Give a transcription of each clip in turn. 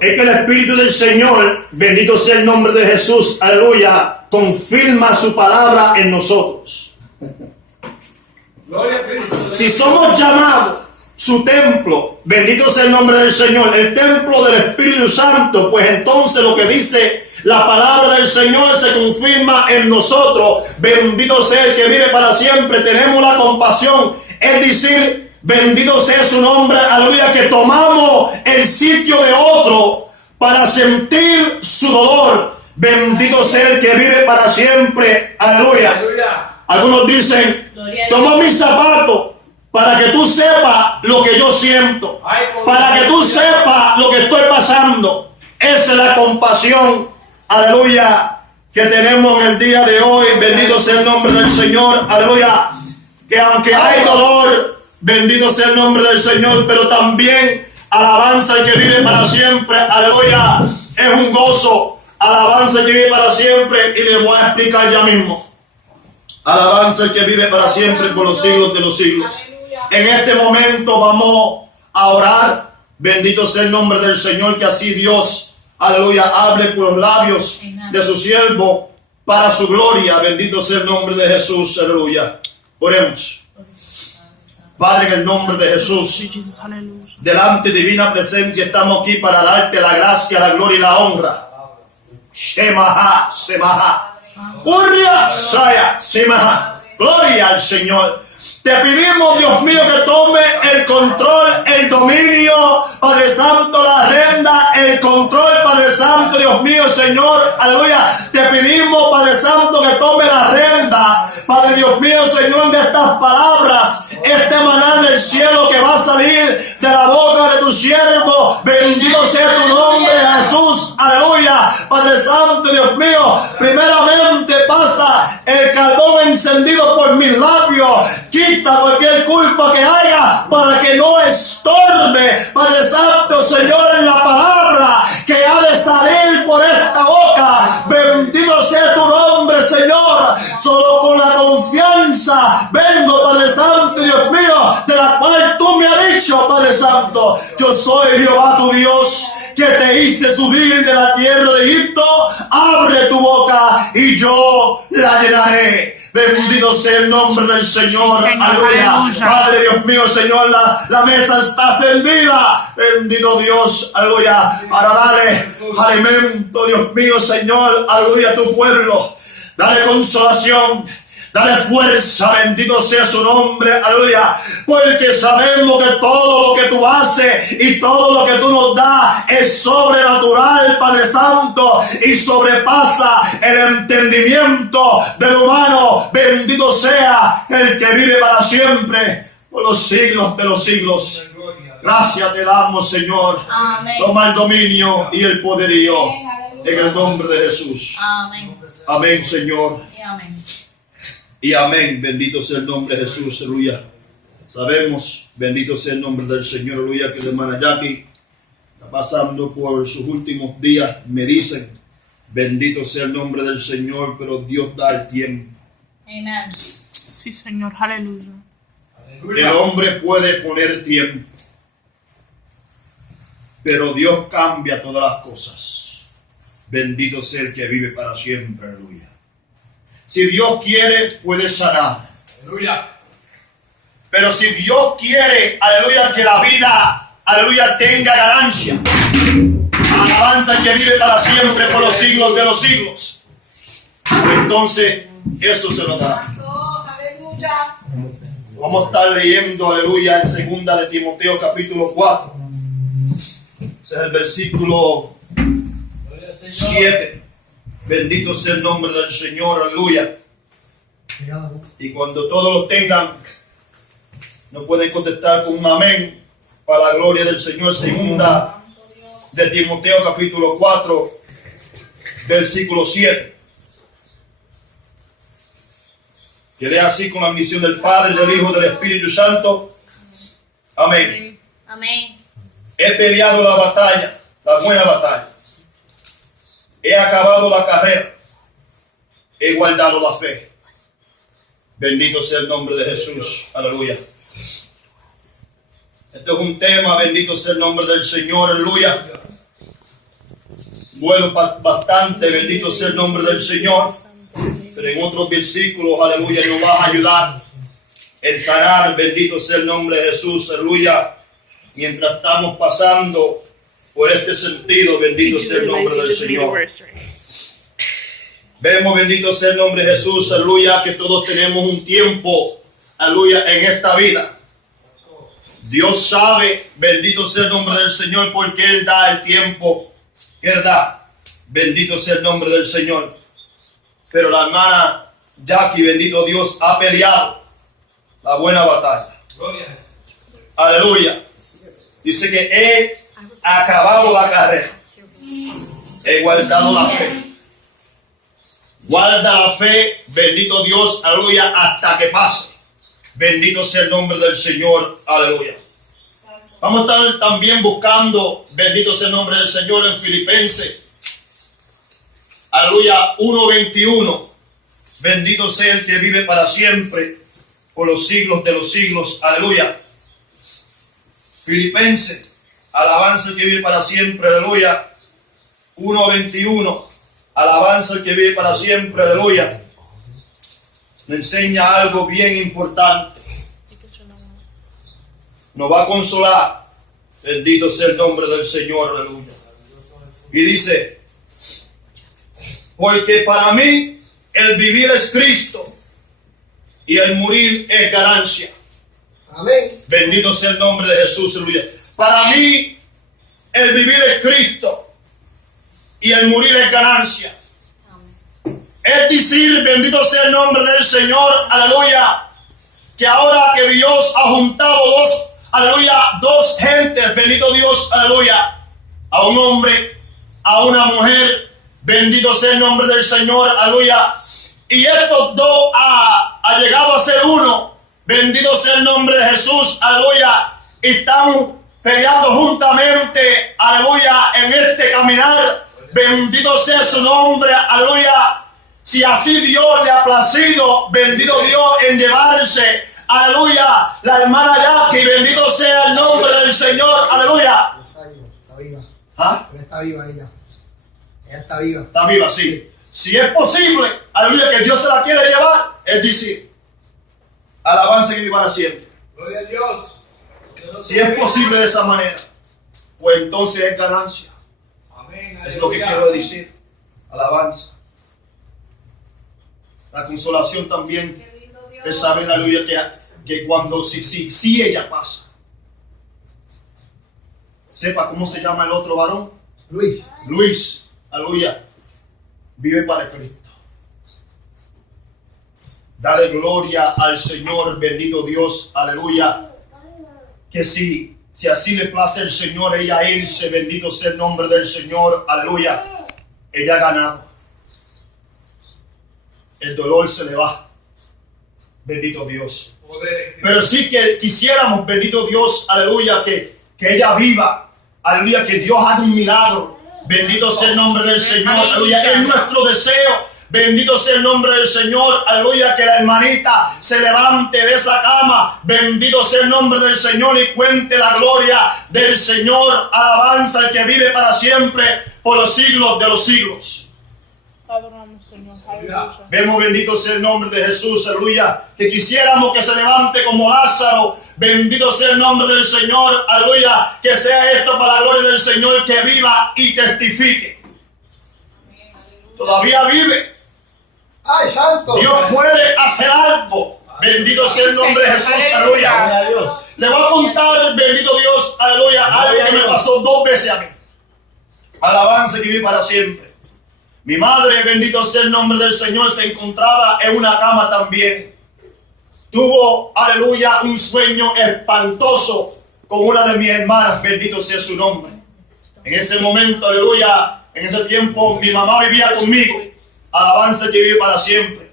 Es que el Espíritu del Señor, bendito sea el nombre de Jesús, aleluya, confirma su palabra en nosotros. Gloria a Cristo. Si somos llamados su templo, bendito sea el nombre del Señor, el templo del Espíritu Santo, pues entonces lo que dice la palabra del Señor se confirma en nosotros. Bendito sea el que vive para siempre. Tenemos la compasión, es decir, bendito sea su nombre, aleluya, que tomamos el sitio de otro para sentir su dolor. Bendito sea el que vive para siempre, aleluya. Aleluya. Algunos dicen, toma mis zapatos para que tú sepas lo que yo siento, para que tú sepas lo que estoy pasando. Esa es la compasión, aleluya, que tenemos en el día de hoy. Bendito sea el nombre del Señor, aleluya, que aunque hay dolor, bendito sea el nombre del Señor, pero también alabanza al que vive para siempre, aleluya, es un gozo. Alabanza al que vive para siempre, y les voy a explicar ya mismo. Alabanza al que vive para siempre por los siglos de los siglos. En este momento vamos a orar. Bendito sea el nombre del Señor, que así Dios, aleluya, hable por los labios de su siervo para su gloria. Bendito sea el nombre de Jesús, aleluya. Oremos. Padre, en el nombre de Jesús, delante de divina presencia estamos aquí para darte la gracia, la gloria y la honra. Shemaha, Semaha, Urria, Saya, Semaha. Gloria al Señor. Te pedimos, Dios mío, que tome el control, el dominio, Padre Santo, la rienda, el control, Padre Santo, Dios mío, Señor, aleluya. Te pedimos, Padre Santo, que tome la rienda, Padre Dios mío, Señor, de estas palabras, este maná del cielo que va a salir de la boca de tu siervo. Bendito sea tu nombre, Jesús, aleluya. Padre Santo, Dios mío, primeramente pasa el carbón encendido por mis labios. Quita cualquier culpa que haya para que no estorbe, Padre Santo, Señor, en la palabra que ha de salir por esta boca. Bendito sea tu nombre, Señor. Solo con la confianza vengo, Padre Santo, Dios mío, de la cual tú me has dicho, Padre Santo, yo soy Jehová tu Dios, que te hice subir de la tierra de Egipto. Abre tu boca y yo la llenaré. Bendito sea el nombre del Señor. Aleluya. Padre Dios mío, Señor, la mesa está servida. Bendito Dios, aleluya, para darle alimento, Dios mío, Señor, aleluya, a tu pueblo. Dale consolación, dale fuerza, bendito sea su nombre, aleluya, porque sabemos que todo lo que tú haces y todo lo que tú nos das es sobrenatural, Padre Santo, y sobrepasa el entendimiento del humano. Bendito sea el que vive para siempre, por los siglos de los siglos. Gracias te damos, Señor. Amén. Toma el dominio y el poderío en el nombre de Jesús. Amén. Amén, Señor. Y amén. Y amén, bendito sea el nombre de Jesús, aleluya. Sabemos, bendito sea el nombre del Señor, aleluya, que la hermana Jackie está pasando por sus últimos días. Me dicen, bendito sea el nombre del Señor, pero Dios da el tiempo. Amén. Sí, Señor, aleluya. El hombre puede poner tiempo, pero Dios cambia todas las cosas. Bendito sea el que vive para siempre, aleluya. Si Dios quiere, puede sanar. Aleluya. Pero si Dios quiere, aleluya, que la vida, aleluya, tenga ganancia. Alabanza al que vive para siempre por los siglos de los siglos. Entonces, eso se lo da. Vamos a estar leyendo, aleluya, en 2 de Timoteo capítulo 4. Ese es el versículo 7. Bendito sea el nombre del Señor, aleluya. Y cuando todos lo tengan, no pueden contestar con un amén para la gloria del Señor. 2 de Timoteo capítulo 4, versículo 7. Que lea así con la bendición del Padre, del Hijo y del Espíritu Santo. Amén. Amén. He peleado la batalla, la buena batalla. He acabado la carrera. He guardado la fe. Bendito sea el nombre de Jesús. Aleluya. Este es un tema, bendito sea el nombre del Señor. Aleluya. bueno, bastante, bendito sea el nombre del Señor. Pero en otros versículos, aleluya, nos va a ayudar en sanar, bendito sea el nombre de Jesús, aleluya. Mientras estamos pasando por este sentido, bendito sea el nombre del Señor. Vemos, bendito sea el nombre de Jesús, aleluya, que todos tenemos un tiempo, aleluya, en esta vida. Dios sabe, bendito sea el nombre del Señor, porque Él da el tiempo que Él da. Bendito sea el nombre del Señor. Pero la hermana Jackie, bendito Dios, ha peleado la buena batalla. Aleluya. Dice que he acabado la carrera. He guardado la fe. Guarda la fe, bendito Dios, aleluya, hasta que pase. Bendito sea el nombre del Señor, aleluya. Vamos a estar también buscando, bendito sea el nombre del Señor, en Filipenses, aleluya, 1:21. Bendito sea el que vive para siempre, por los siglos de los siglos, aleluya. Filipenses, alabanza el que vive para siempre, aleluya. 1:21, alabanza el que vive para siempre, aleluya. Me enseña algo bien importante. Nos va a consolar. Bendito sea el nombre del Señor, aleluya. Y dice, porque para mí el vivir es Cristo y el morir es ganancia. Amén. Bendito sea el nombre de Jesús, aleluya. Para mí el vivir es Cristo y el morir es ganancia. Es decir, bendito sea el nombre del Señor, aleluya, que ahora que Dios ha juntado dos gentes, bendito Dios, aleluya, a un hombre, a una mujer, bendito sea el nombre del Señor, aleluya, y estos dos ha llegado a ser uno, bendito sea el nombre de Jesús, aleluya, y están peleando juntamente, aleluya, en este caminar, bendito sea su nombre, aleluya. Si así Dios le ha placido, bendito Dios, en llevarse, aleluya, la hermana Jackie, bendito sea el nombre del Señor, aleluya. Está viva. ¿Ah? Ella está viva, ella. Ella está viva. Está viva, sí. Si es posible, aleluya, que Dios se la quiere llevar, es decir, alabanza que viva para siempre. Gloria a Dios. Si es posible de esa manera, pues entonces es ganancia. Amén. Es lo que quiero decir. Alabanza. La consolación también es saber, aleluya, que cuando si ella pasa, sepa cómo se llama el otro varón. Luis, aleluya, vive para Cristo. Dale gloria al Señor, bendito Dios, aleluya. Que si así le place el Señor, ella irse, bendito sea el nombre del Señor, aleluya. Ella ha ganado. El dolor se le va. Bendito Dios. Pero sí que quisiéramos, bendito Dios, aleluya, que ella viva. Aleluya, que Dios haga un milagro. Bendito sea el nombre del Señor. Aleluya, es nuestro deseo. Bendito sea el nombre del Señor. Aleluya, que la hermanita se levante de esa cama. Bendito sea el nombre del Señor y cuente la gloria del Señor. Alabanza al que vive para siempre por los siglos de los siglos. Adoramos, Señor. Aleluya. Vemos, bendito sea el nombre de Jesús, aleluya, que quisiéramos que se levante como Lázaro, bendito sea el nombre del Señor, aleluya, que sea esto para la gloria del Señor, que viva y testifique. Todavía vive. ¡Ay, santo! Dios puede hacer algo. Bendito sea el nombre de Jesús, aleluya. Le voy a contar, bendito Dios, aleluya, algo que me pasó 2 veces a mí. Alabanza que vive para siempre. Mi madre, bendito sea el nombre del Señor, se encontraba en una cama también. Tuvo, aleluya, un sueño espantoso con una de mis hermanas, bendito sea su nombre. En ese momento, aleluya, en ese tiempo mi mamá vivía conmigo. Alabanza que vive para siempre.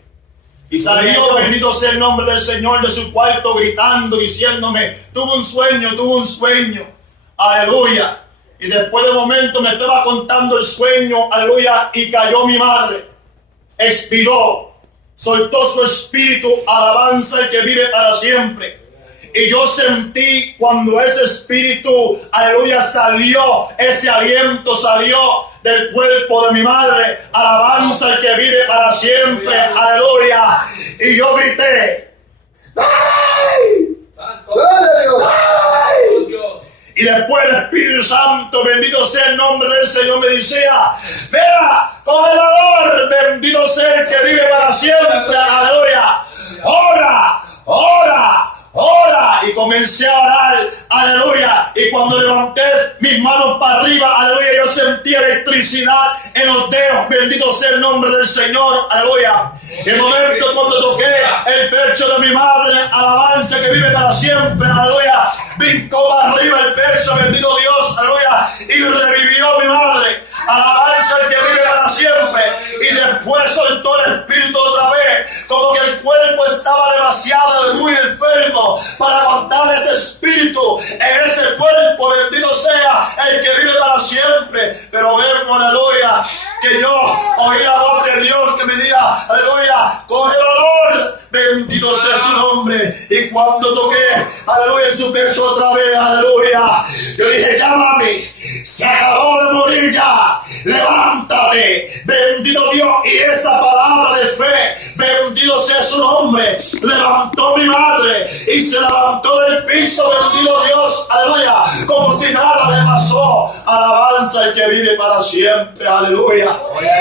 Y salió, bendito sea el nombre del Señor, de su cuarto gritando, diciéndome, tuve un sueño. Aleluya. Y después de un momento me estaba contando el sueño, aleluya, y cayó mi madre. Expiró, soltó su espíritu, alabanza el que vive para siempre. Y yo sentí cuando ese espíritu, aleluya, salió, ese aliento salió del cuerpo de mi madre. Alabanza al que vive para siempre, aleluya. Y yo grité, ¡ay! Santo. Gloria a Dios. ¡ay! Dios. Y después el Espíritu Santo, bendito sea el nombre del Señor, me decía, vea, coge el valor, bendito sea el que vive para siempre, aleluya. Ora, ora, ora. Y comencé a orar, aleluya. Y cuando levanté mis manos para arriba, aleluya, yo sentí electricidad en los dedos, bendito sea el nombre del Señor, aleluya. Y el momento cuando toqué el pecho de mi madre, alabanza que vive para siempre, aleluya, brincó para arriba el pecho, bendito Dios, aleluya, y revivió mi madre, alabanza el que vive para siempre. Y después soltó el espíritu otra vez, como que el cuerpo estaba demasiado muy enfermo para aguantar ese espíritu en ese cuerpo, bendito sea el que vive para siempre. Pero vemos, aleluya, que yo oí la voz de Dios que me diga, aleluya, coge valor, bendito sea su nombre. Y cuando toqué, aleluya, en su pecho otra vez, aleluya, yo dije, ya mami, se acabó de morir ya, levántate, bendito Dios. Y esa palabra de fe, bendito sea su nombre, levantó mi madre y se levantó del piso, bendito Dios, aleluya, como si nada le pasó. Alabanza el que vive para siempre, aleluya.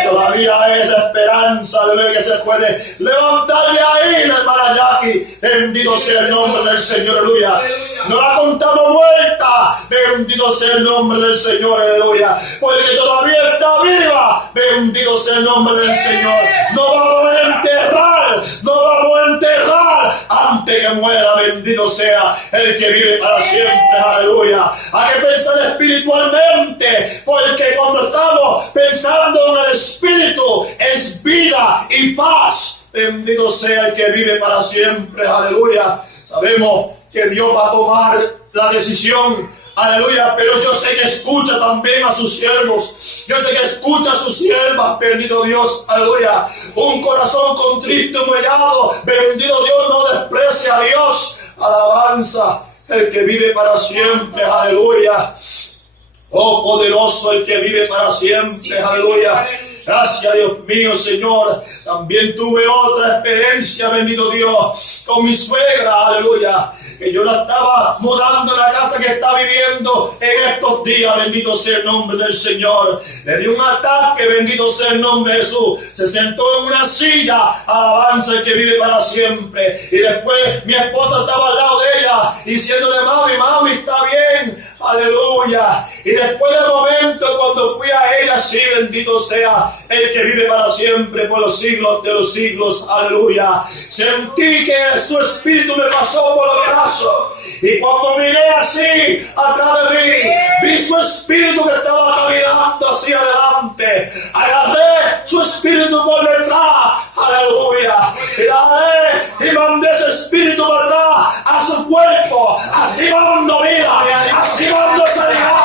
Todavía hay esa esperanza, aleluya, que se puede levantar de ahí, la hermana Jackie, bendito sea el nombre del Señor, aleluya. No la contamos muerta, bendito sea el nombre del Señor, aleluya, porque todavía está viva, bendito sea el nombre del Señor. No vamos a enterrar, no vamos a enterrar antes que muera, bendito sea el que vive para siempre, aleluya. Hay que pensar espiritualmente, porque cuando estamos pensando en el espíritu es vida y paz, bendito sea el que vive para siempre, aleluya. Sabemos que Dios va a tomar la decisión, aleluya, pero yo sé que escucha también a sus siervos, yo sé que escucha a sus siervas, bendito Dios, aleluya. Un corazón contrito y humillado, bendito Dios, no desprecia a Dios, alabanza el que vive para siempre, aleluya. Oh, poderoso el que vive para siempre, aleluya. Gracias, Dios mío, Señor. También tuve otra experiencia, bendito Dios, con mi suegra, aleluya, que yo la estaba mudando en la casa que está viviendo en estos días, bendito sea el nombre del Señor. Le dio un ataque, bendito sea el nombre de Jesús. Se sentó en una silla, alabanza el que vive para siempre. Y después mi esposa estaba al lado de ella, diciéndole, mami, mami, está bien, aleluya. Y después del momento cuando fui a ella, sí, bendito sea el que vive para siempre por los siglos de los siglos, aleluya. Sentí que su espíritu me pasó por los brazos, y cuando miré así atrás de mí, vi su espíritu que estaba caminando hacia adelante. Agarré su espíritu por detrás, aleluya, y la agarré y mandé ese espíritu para atrás a su cuerpo, así mando vida, así mando sanidad.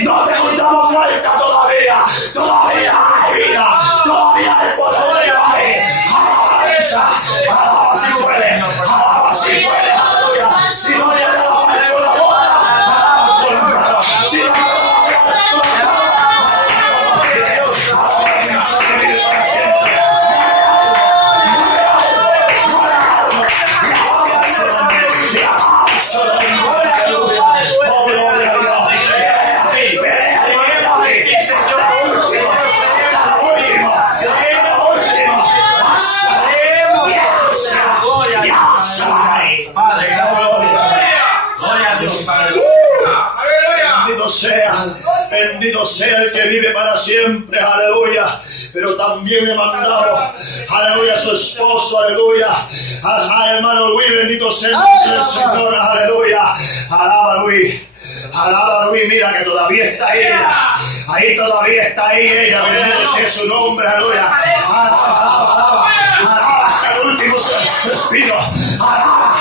No te contamos muerta todavía, todavía hay vida, todavía hay poder de ahí. Alabanza, alaba si puede, alaba si puede, aleluya. Si no le alaba con la boca, alaba con la mano. Si no le alaba con la mano, Dios, alabanza que vive para siempre. Bendito sea el que vive para siempre, aleluya. Pero también me mandamos, aleluya, a su esposo, aleluya, a hermano Luis, bendito sea el Señor, aleluya. Alaba Luis, mira que todavía está ahí ella, ahí todavía está ahí ella, bendito sea su nombre, aleluya. Alaba hasta el último respiro, alaba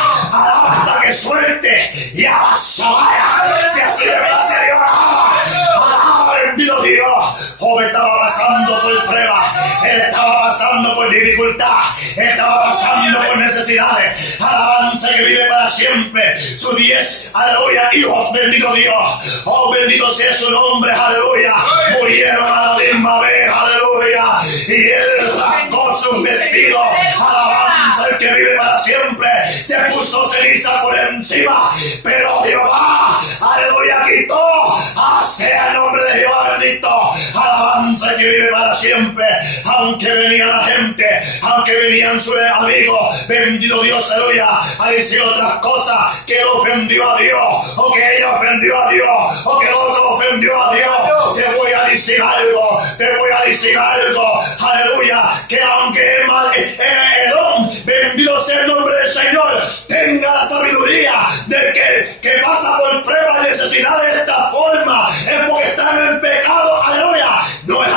hasta que que suelte y abasabaya. Si así de gracia a Dios. Bendito Dios. Job estaba pasando por prueba. Él estaba pasando por dificultad. Estaba pasando por necesidades. Alabanza que vive para siempre. Sus 10, aleluya, hijos, bendito Dios. Oh, bendito sea su nombre, aleluya. Murieron a la misma vez, aleluya. Y él rasgó sus vestidos. Alabanza el que vive para siempre. Se puso ceniza por encima. Pero Jehová, aleluya, quitó. Sea el nombre de Jehová bendito. Alabanza el que vive para siempre. Aunque venía la gente, aunque venían sus amigos, bendito Dios, aleluya, a decir otras cosas, que él ofendió a Dios, o que ella ofendió a Dios, o que el otro ofendió a Dios. Te voy a decir algo, aleluya, que aunque Edom, bendito sea el nombre del Señor, tenga la sabiduría de que pasa por prueba y necesidad de esta forma, es porque está en el pecado, aleluya. No es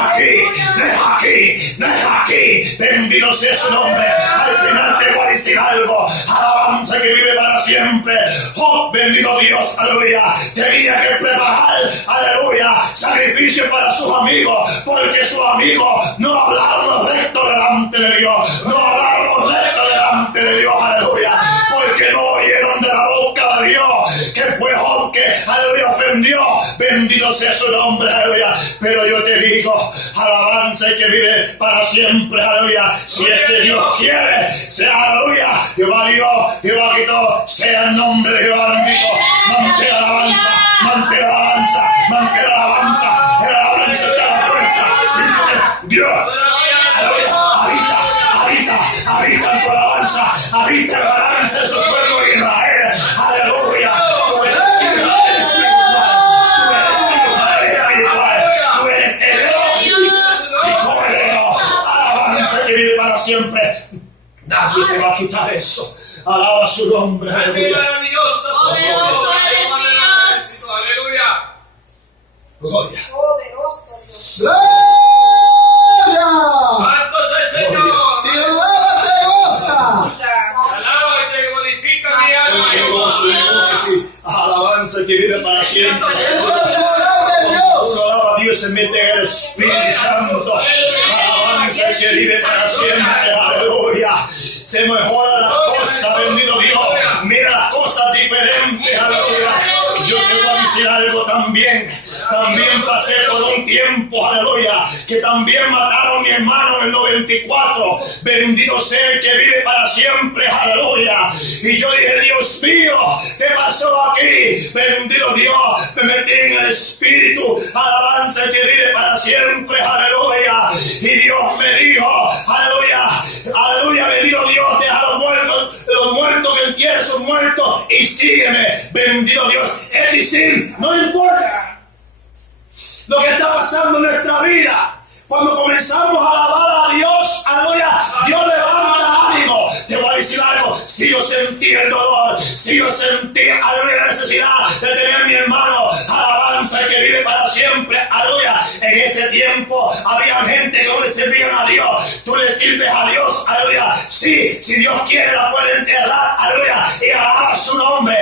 aquí, bendito sea su nombre. Al final te voy a decir algo, alabanza que vive para siempre. Oh, bendito Dios, aleluya, tenía que preparar, aleluya, sacrificio para sus amigos, porque sus amigos no hablaron recto delante de Dios, aleluya, porque no oyeron de la boca de Dios, que fue Job que, aleluya, ofendió, bendito sea su nombre, aleluya. Pero yo te digo, alabanza y que vive para siempre, aleluya, si es que Dios quiere, sea, aleluya, Jehová Dios, Jehová quitó, sea el nombre de Jehová bendito. Mantén la alabanza, el alabanza te da fuerza. Dios, aleluya, habita en tu alabanza, habita en la alabanza de su pueblo de Israel, aleluya. Tú eres alabanza que vive para siempre. Nadie te va a quitar eso. Alaba su nombre, aleluya. Gloria. Poderoso Dios. Gloria. Santo es el Señor. Si Jehová te goza. Alaba y te glorifica mi alma. Alabanza que vive para siempre. Dios. Alaba a Dios, se mete en el Espíritu Santo. Alabanza que vive para siempre. Aleluya. Se mejora las cosas, bendito Dios. Mira las cosas diferentes. Aleluya. Yo te voy a decir algo también. También pasé por un tiempo, aleluya, que también mataron a mi hermano en el 94. Bendito sea el que vive para siempre, aleluya. Y yo dije, Dios mío, ¿qué pasó aquí? Bendito Dios, me metí en el Espíritu, alabanza el que vive para siempre, aleluya. Y Dios me dijo, aleluya, bendito Dios, deja los muertos que entierren sus muertos y sígueme, bendito Dios. Es decir, no importa lo que está pasando en nuestra vida. Cuando comenzamos a alabar a Dios, aleluya, Dios levanta ánimo. Te voy a decir algo, si yo sentí el dolor, si yo sentí, aleluya, la necesidad de tener a mi hermano, alabanza que vive para siempre, aleluya. En ese tiempo había gente que no le servían a Dios. Tú le sirves a Dios, aleluya. Sí, si Dios quiere la puede enterrar, aleluya, y alaba su nombre,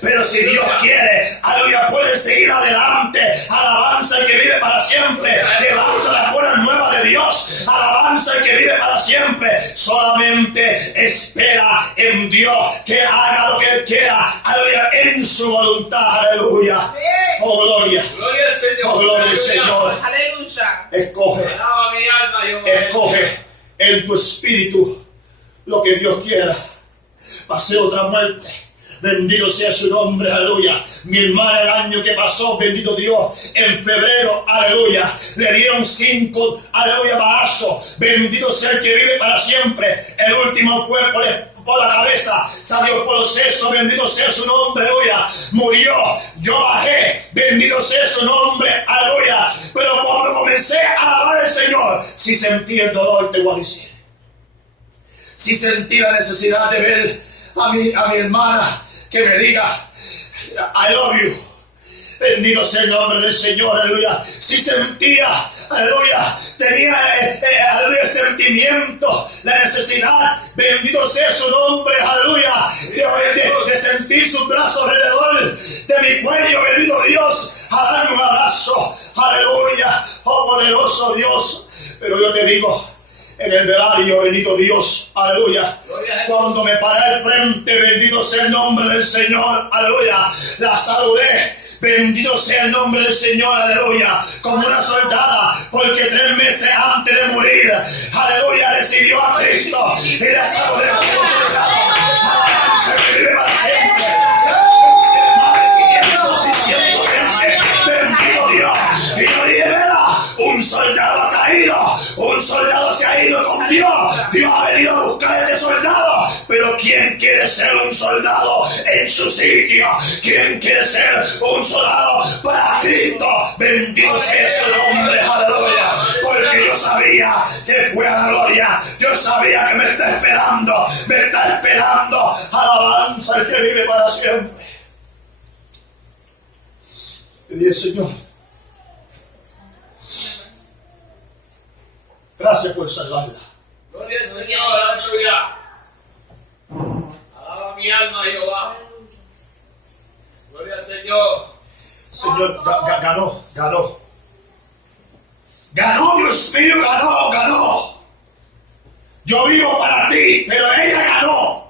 pero si Dios quiere, aleluya, puede seguir adelante. Alabanza que vive para siempre. Levanta las buenas nuevas de Dios. Alabanza el que vive para siempre. Solamente espera en Dios que haga lo que Él quiera. Aleluya, en su voluntad. Aleluya. Oh, gloria. Gloria al Señor. Oh, gloria al Señor. Aleluya. Alaba mi alma, yo. Escoge en tu espíritu lo que Dios quiera. Pase otra muerte. Bendito sea su nombre, aleluya. Mi hermana el año que pasó, bendito Dios, en febrero, aleluya, le dieron 5, aleluya, balazos. Bendito sea el que vive para siempre. El último fue por la cabeza, salió por los sesos, bendito sea su nombre, aleluya. Murió, yo bajé, bendito sea su nombre, aleluya. Pero cuando comencé a alabar al Señor, si sentí el dolor, te voy a decir. Si sentí la necesidad de ver a mi hermana, que me diga, I love you. Bendito sea el nombre del Señor, aleluya. Si sentía, aleluya, tenía, aleluya, sentimiento, la necesidad, bendito sea su nombre, aleluya, de sentir sus brazos alrededor de mi cuello, bendito Dios, a darme un abrazo, aleluya, oh poderoso Dios. Pero yo te digo, en el velario, bendito Dios, aleluya, cuando me paré al frente, bendito sea el nombre del Señor, aleluya, la saludé, bendito sea el nombre del Señor, aleluya, como una soldada, porque 3 meses antes de morir, aleluya, recibió a Cristo y la saludé como soldado. Se me vive para siempre. Bendito Dios. Y yo dije, mira, un soldado ha caído, un soldado se ha ido con Dios. Dios ha venido a buscar a este soldado. Pero ¿quién quiere ser un soldado en su sitio? ¿Quién quiere ser un soldado para Cristo? Bendito sea su nombre, aleluya. Porque yo sabía que fue a la gloria. Yo sabía que me está esperando. Alabanza al que vive para siempre. Y dije, Señor, gracias por salvarla. Gloria al Señor, aleluya. Alaba mi alma, Jehová. Gloria al Señor. Señor, ganó. Ganó, Dios mío, ganó. Yo vivo para ti, pero ella ganó.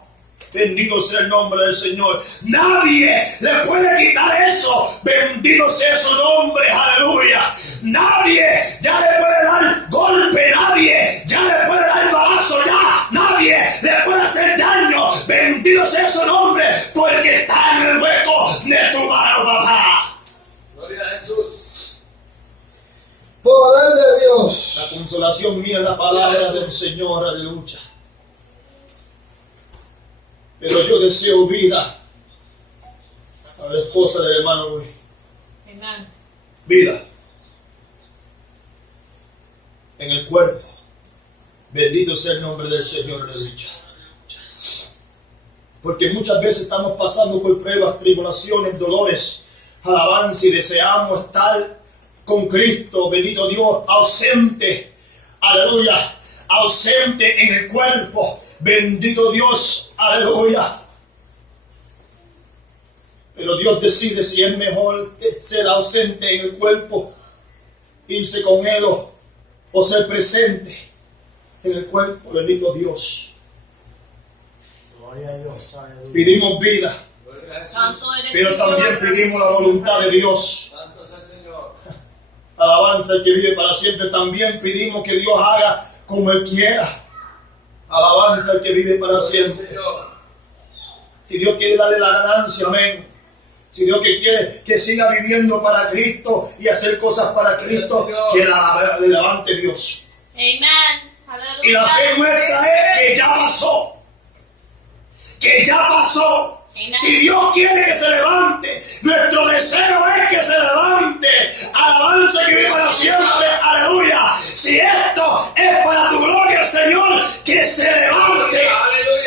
Bendito sea el nombre del Señor. Nadie le puede quitar eso. Bendito sea su nombre, aleluya. Nadie ya le puede dar golpe, nadie ya le puede dar balazo, ya nadie le puede hacer daño. Bendito sea su nombre, porque está en el hueco de tu mano, papá. Gloria a Jesús. Poder de Dios. La consolación mía es la palabra del Señor, aleluya. Pero yo deseo vida a la esposa del hermano Luis. Amen. Vida en el cuerpo. Bendito sea el nombre del Señor, aleluya. Porque muchas veces estamos pasando por pruebas, tribulaciones, dolores, alabanza, y deseamos estar con Cristo, bendito Dios, ausente, aleluya, ausente en el cuerpo, bendito Dios, aleluya. Pero Dios decide si es mejor ser ausente en el cuerpo, irse con Él, o ser presente en el cuerpo, bendito Dios. Pedimos vida, pero también pedimos la voluntad de Dios. Santo es el Señor. Alabanza al que vive para siempre. También pedimos que Dios haga como Él quiera. Alabanza al que vive para siempre. Si Dios quiere darle la ganancia, amén. Si Dios quiere que siga viviendo para Cristo y hacer cosas para Cristo, que la levante Dios. Amen. Y la fe nuestra es que ya pasó. Que ya pasó. Amen. Si Dios quiere que se levante, nuestro deseo es que se levante. Alabanza que vive para siempre, aleluya. Si esto es para tu gloria, Señor, que se levante,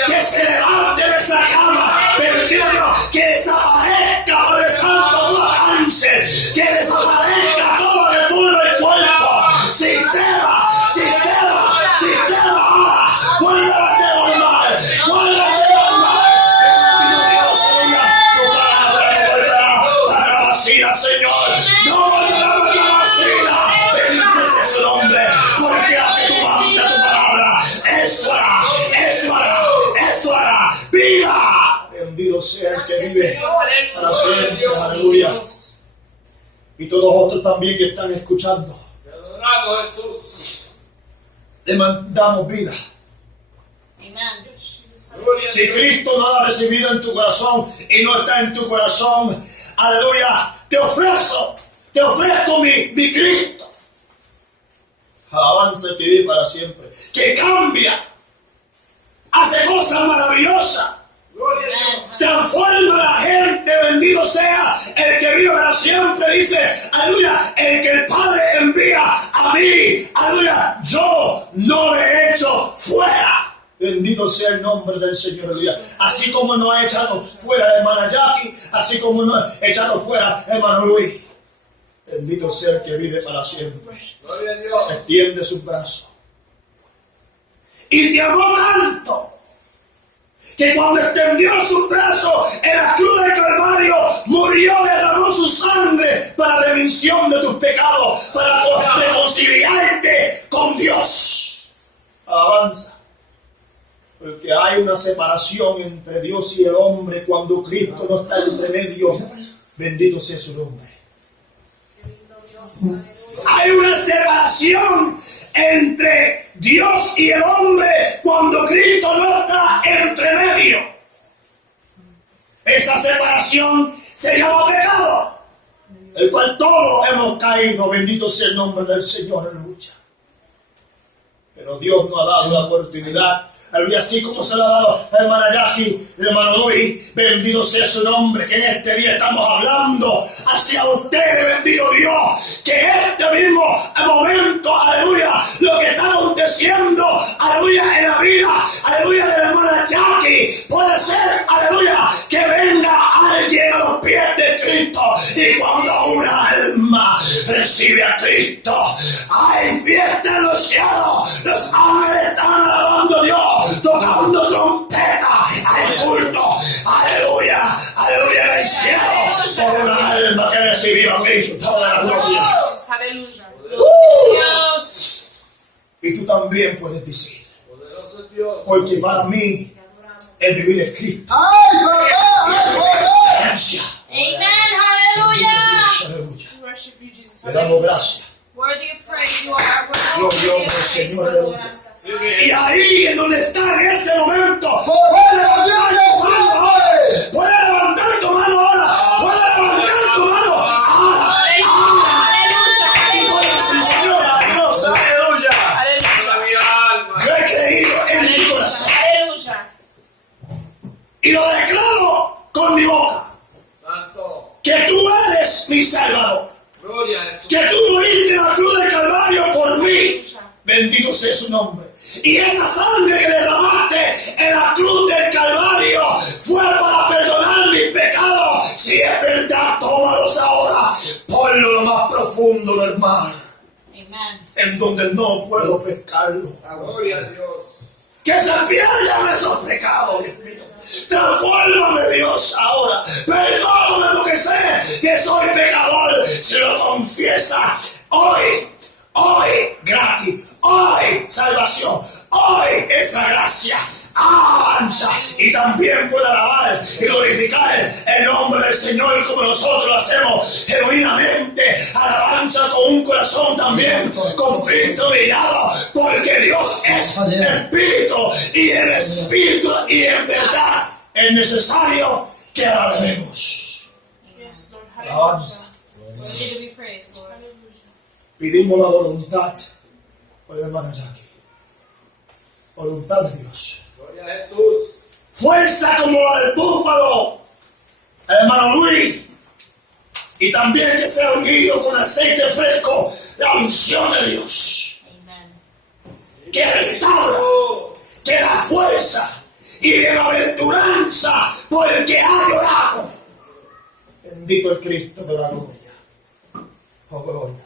que se levante de esa cama, bendito Dios, que desaparezca, Padre Santo, todo cáncer, que desaparezca todo que turba el cuerpo. Sistema, ahora, vuélvete a mal, Señor, no volverá nuestra vacía. Bendito sea su nombre, porque la que tú mandas tu palabra, eso hará vida. Bendito sea el que vive para siempre, aleluya. Y todos otros también que están escuchando, Te adoramos, Jesús. le mandamos vida. Amen. Gloria a Si Dios. Cristo no lo ha recibido en tu corazón y no está en tu corazón, aleluya, te ofrezco mi Cristo. Alabanza que vive para siempre, que cambia, hace cosas maravillosas, Gloria a Dios. transforma a la gente. Bendito sea el que vive para siempre. Dice, aleluya, el que el Padre envía a mí, aleluya, yo no le echo fuera. Bendito sea el nombre del Señor, aleluya. Así como nos ha echado fuera la hermana Jackie, así como nos ha echado fuera el hermano Luis. Bendito sea el que vive para siempre. Gloria a Dios. Extiende sus brazos. Y te amó tanto que cuando extendió sus brazos en la cruz del Calvario, murió, derramó su sangre para remisión de tus pecados, para reconciliarte con Dios. Alabanza. Porque hay una separación entre Dios y el hombre cuando Cristo no está entre medio. Bendito sea su nombre. Hay una separación entre Dios y el hombre cuando Cristo no está entre medio. Esa separación se llama pecado, el cual todos hemos caído. Bendito sea el nombre del Señor, aleluya. Pero Dios nos ha dado la oportunidad, aleluya, así como se la ha dado a la hermana Jackie, el hermano Luis. Bendito sea su nombre, que en este día estamos hablando hacia ustedes, bendito Dios, que este mismo momento, aleluya, lo que está aconteciendo, aleluya, en la vida, aleluya, de la hermana Jackie, puede ser, aleluya, que venga alguien a los pies de Cristo, y cuando una alma recibe a Cristo, hay fiesta en los cielos, los ángeles están alabando a Dios, tocando trompeta, hay culto, aleluya, aleluya, en el cielo, por una alma que recibió a Cristo, toda la gloria. Aleluya. Y tú también puedes decir, Poderoso Dios. porque para mí el vivir es Cristo. ¡Ay, papá! ¡Ay, papá! Gracias. Amen. Hallelujah. Aleluya. Worship you, Jesus. Le damos gracias. Worthy of praise. You are Gloria worthy al of praise. Señor, Lord. aleluya. Y ahí en donde está en ese momento, ¡Poder puede de levantar Dios! tu mano ahora. Puede levantar tu mano ahora. Puede levantar tu mano ahora. Y puede decir, Señor, Dios, aleluya. Para mi alma. Yo he creído en mi corazón Aleluya. y lo declaro con mi boca, Santo. que tú eres mi Salvador, Gloria a Jesús. que tú moriste en la cruz del Calvario por mí. Bendito sea su nombre. Y esa sangre que derramaste en la cruz del Calvario fue para perdonar mis pecados. Si es verdad, tómalos ahora, ponlo lo más profundo del mar, Amen. en donde no puedo pescarlo. Gloria a Dios. Que se pierdan esos pecados, Dios mío. Transfórmame, Dios, ahora. Perdóname porque sé que soy pecador. Si lo confiesa hoy gratis, hoy salvación, hoy esa gracia. Avanza y también puede alabar y glorificar el nombre del Señor como nosotros lo hacemos genuinamente. Alabanza con un corazón también contrito y humillado, porque Dios es espíritu, y el espíritu y en verdad es necesario que alabemos. Yes, Lord. Alabanza. Hallelujah. Worthy to be praised, Lord. Pedimos la voluntad por la hermana Jackie. Voluntad de Dios. Gloria a Jesús. Fuerza como la del búfalo, el hermano Luis, y también que sea ungido con aceite fresco, la unción de Dios, Amen. que restaura, que da fuerza y bienaventuranza por el que ha llorado. Bendito el Cristo de la gloria. Oh, gloria.